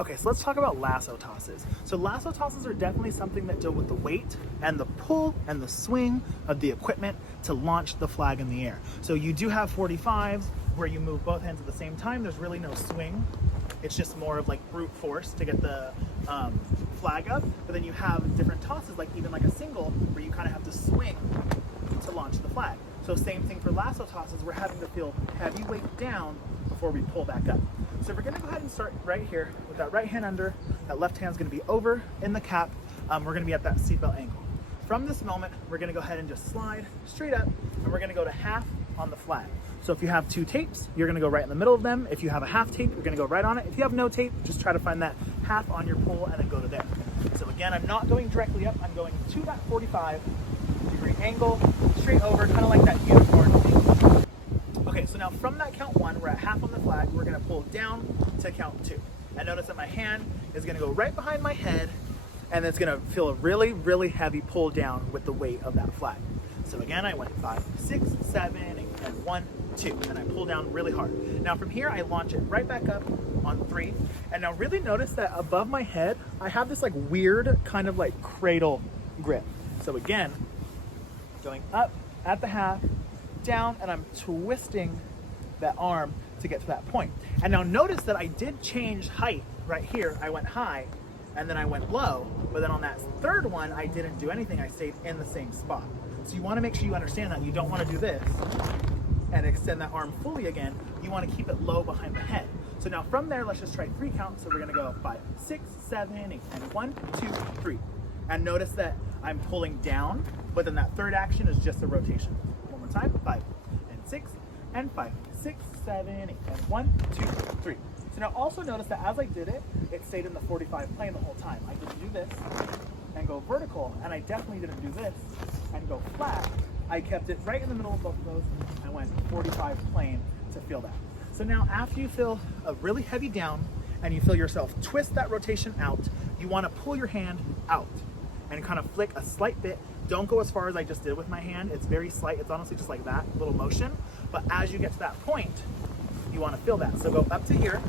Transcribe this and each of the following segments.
Okay, so let's talk about lasso tosses. So lasso tosses are definitely something that deal with the weight and the pull and the swing of the equipment to launch the flag in the air. So you do have 45s where you move both hands at the same time. There's really no swing. It's just more of like brute force to get the flag up. But then you have different tosses, like even like a single, where you kind of have to swing to launch the flag. So same thing for lasso tosses, we're having to feel heavy weight down before we pull back up. So we're gonna go ahead and start right here with that right hand under, that left hand's gonna be over in the cap. We're gonna be at that seatbelt angle. From this moment, we're gonna go ahead and just slide straight up, and we're gonna go to half on the flag. So if you have two tapes, you're gonna go right in the middle of them. If you have a half tape, you're gonna go right on it. If you have no tape, just try to find that half on your pull and then go to there. So again, I'm not going directly up, I'm going to that 45-degree angle, straight over, kind of like that unicorn thing. Okay, so now from that count one, we're at half on the flag, we're gonna pull down to count two. And notice that my hand is gonna go right behind my head, and it's gonna feel a really, really heavy pull down with the weight of that flag. So again, I went 5, 6, 7, 8, and 1, 2, and I pull down really hard. Now from here, I launch it right back up on 3, and now really notice that above my head, I have this like weird kind of like cradle grip. So again, going up at the half, down, and I'm twisting that arm to get to that point. And now notice that I did change height right here. I went high and then I went low, but then on that third one, I didn't do anything. I stayed in the same spot. So you wanna make sure you understand that you don't wanna do this and extend that arm fully again. You wanna keep it low behind the head. So now from there, let's just try 3 counts. So we're gonna go 5, 6, 7, 8, and 1, 2, 3. And notice that I'm pulling down, but then that third action is just a rotation. One more time, 5 and 6 and 5, 6, 7, 8, and 1, 2, 3. So now also notice that as I did it, it stayed in the 45 plane the whole time. I didn't do this and go vertical, and I definitely didn't do this and go flat. I kept it right in the middle of both of those and went 45 plane to feel that. So now after you feel a really heavy down and you feel yourself twist that rotation out, you want to pull your hand out and kind of flick a slight bit. Don't go as far as I just did with my hand. It's very slight. It's honestly just like that little motion. But as you get to that point, you want to feel that. So go up to here,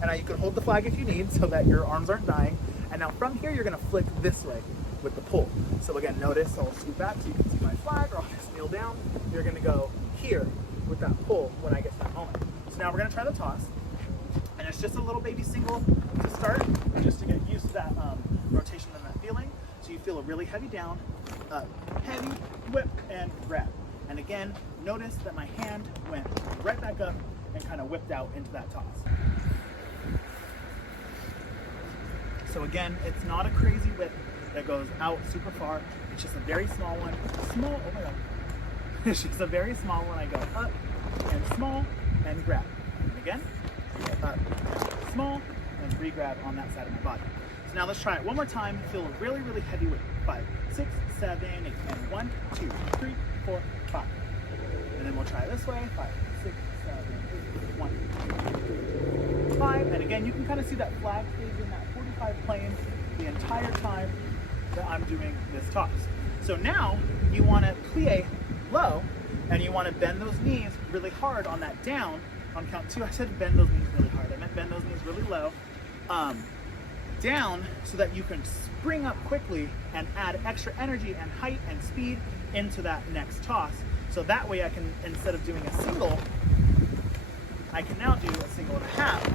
and now you can hold the flag if you need so that your arms aren't dying. And now from here, you're going to flick this way with the pull. So again, notice I'll scoot back so you can see my flag, or I'll just kneel down. You're going to go here with that pull when I get to that moment. So now we're going to try the toss. And it's just a little baby single to start, just to get used to that rotation and that feeling. So you feel a really heavy down, heavy whip and grab. And again, notice that my hand went right back up and kind of whipped out into that toss. So again, it's not a crazy whip that goes out super far. It's just a very small one. Small, oh my God. It's just a very small one. I go up and small and grab. And again, up, small, and re-grab on that side of my body. So now let's try it one more time. Feel a really, really heavy weight. 5, 6, 7, 8, and 1, 2, 3, 4, 5. And then we'll try it this way. 5, 6, 7, 8, 1, 2, 3, 5. And again, you can kind of see that flag stays in that 45 plane the entire time that I'm doing this toss. So now you want to plie low, and you want to bend those knees really hard on that down. On count 2, I said bend those knees really hard. I meant bend those knees really low. Down so that you can spring up quickly and add extra energy and height and speed into that next toss. So that way I can, instead of doing a single, I can now do a single and a half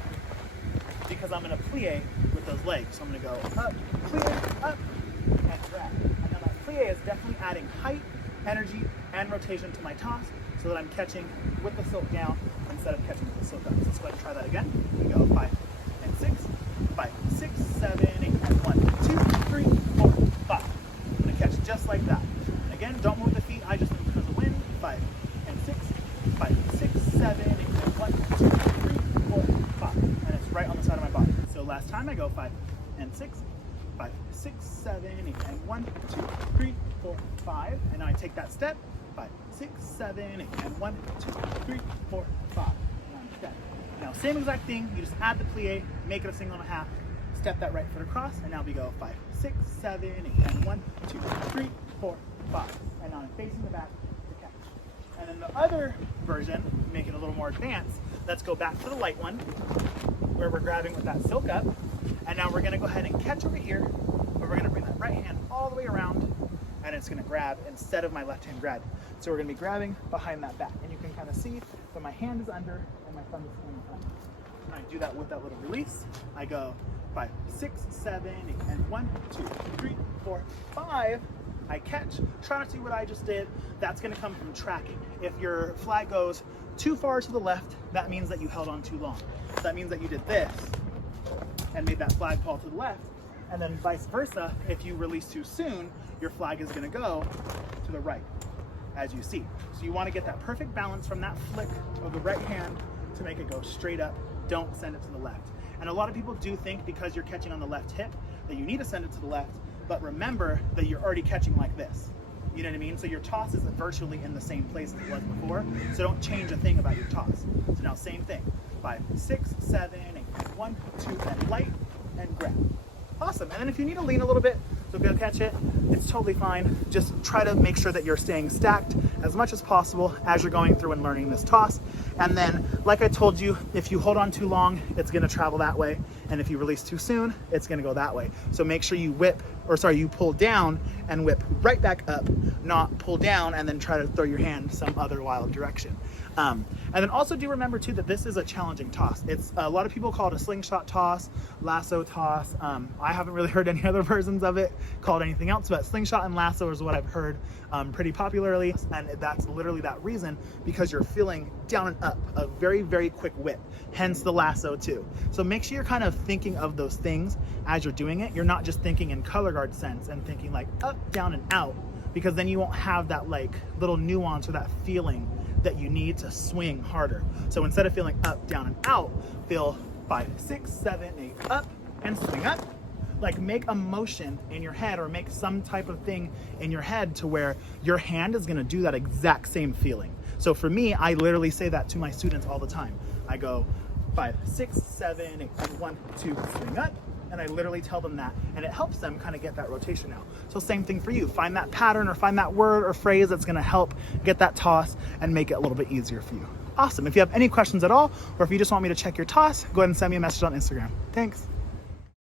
because I'm going to plie with those legs. So I'm going to go up, plie, up, and grab. And now that plie is definitely adding height, energy, and rotation to my toss so that I'm catching with the silk down instead of catching with the silk up. So let's go ahead and try that again. We go 5 and 6, 5, 6, 7, 8, and 1, 2, 3, 4, 5. I'm going to catch just like that. And again, don't move the feet. I just move because of wind. 5 and 6, 5, 6, 7, 8, and 1, 2, 3, 4, 5. And it's right on the side of my body. So last time I go 5 and 6, 5, 6, 7, 8, and 1, 2, 3, 4, 5. And now I take that step. 5, 6, 7, 8, and 1, 2, 3, 4, 5. And I'm dead. Now, same exact thing, you just add the plie, make it a single and a half, step that right foot across, and now we go 5, 6, 7, 8, and 1, 2, 3, 4, 5. And now I'm facing the back to catch. And then the other version, make it a little more advanced, let's go back to the light one, where we're grabbing with that silk up, And now we're gonna go ahead and catch over here, but we're gonna bring that right hand all the way around, and it's gonna grab instead of my left hand grab. So we're gonna be grabbing behind that back. And you can kind of see that my hand is under and my thumb is pointing up. And I do that with that little release. I go 5, 6, 7, 8, and 1, 2, 3, 4, 5. I catch. Try not to do what I just did. That's gonna come from tracking. If your flag goes too far to the left, that means that you held on too long. So that means that you did this and made that flag fall to the left. And then vice versa, if you release too soon, your flag is gonna go to the right, as you see. So you wanna get that perfect balance from that flick of the right hand to make it go straight up. Don't send it to the left. And a lot of people do think because you're catching on the left hip that you need to send it to the left, but remember that you're already catching like this. You know what I mean? So your toss is virtually in the same place as it was before. So don't change a thing about your toss. So now same thing. 5, 6, 7, 8, 1, 2, and light and grab. Awesome. And then if you need to lean a little bit, so go catch it, it's totally fine. Just try to make sure that you're staying stacked as much as possible as you're going through and learning this toss. And then, like I told you, if you hold on too long, it's gonna travel that way. And if you release too soon, it's gonna go that way. So make sure you you pull down and whip right back up, not pull down and then try to throw your hand some other wild direction. And then also do remember too that this is a challenging toss. It's a lot of people call it a slingshot toss, lasso toss. I haven't really heard any other versions of it called anything else, but slingshot and lasso is what I've heard pretty popularly. And that's literally that reason, because you're feeling down and up, a very, very quick whip, hence the lasso too. So make sure you're kind of thinking of those things as you're doing it. You're not just thinking in color guard sense and thinking like up, down, and out, because then you won't have that like little nuance or that feeling that you need to swing harder. So instead of feeling up, down, and out, feel 5, 6, 7, 8, up, and swing up. Like make a motion in your head or make some type of thing in your head to where your hand is gonna do that exact same feeling. So for me, I literally say that to my students all the time. I go 5, 6, 7, 8, 1, 2, swing up. And I literally tell them that, and it helps them kind of get that rotation out. So same thing for you. Find that pattern or find that word or phrase that's gonna help get that toss and make it a little bit easier for you. Awesome. If you have any questions at all, or if you just want me to check your toss, go ahead and send me a message on Instagram. Thanks.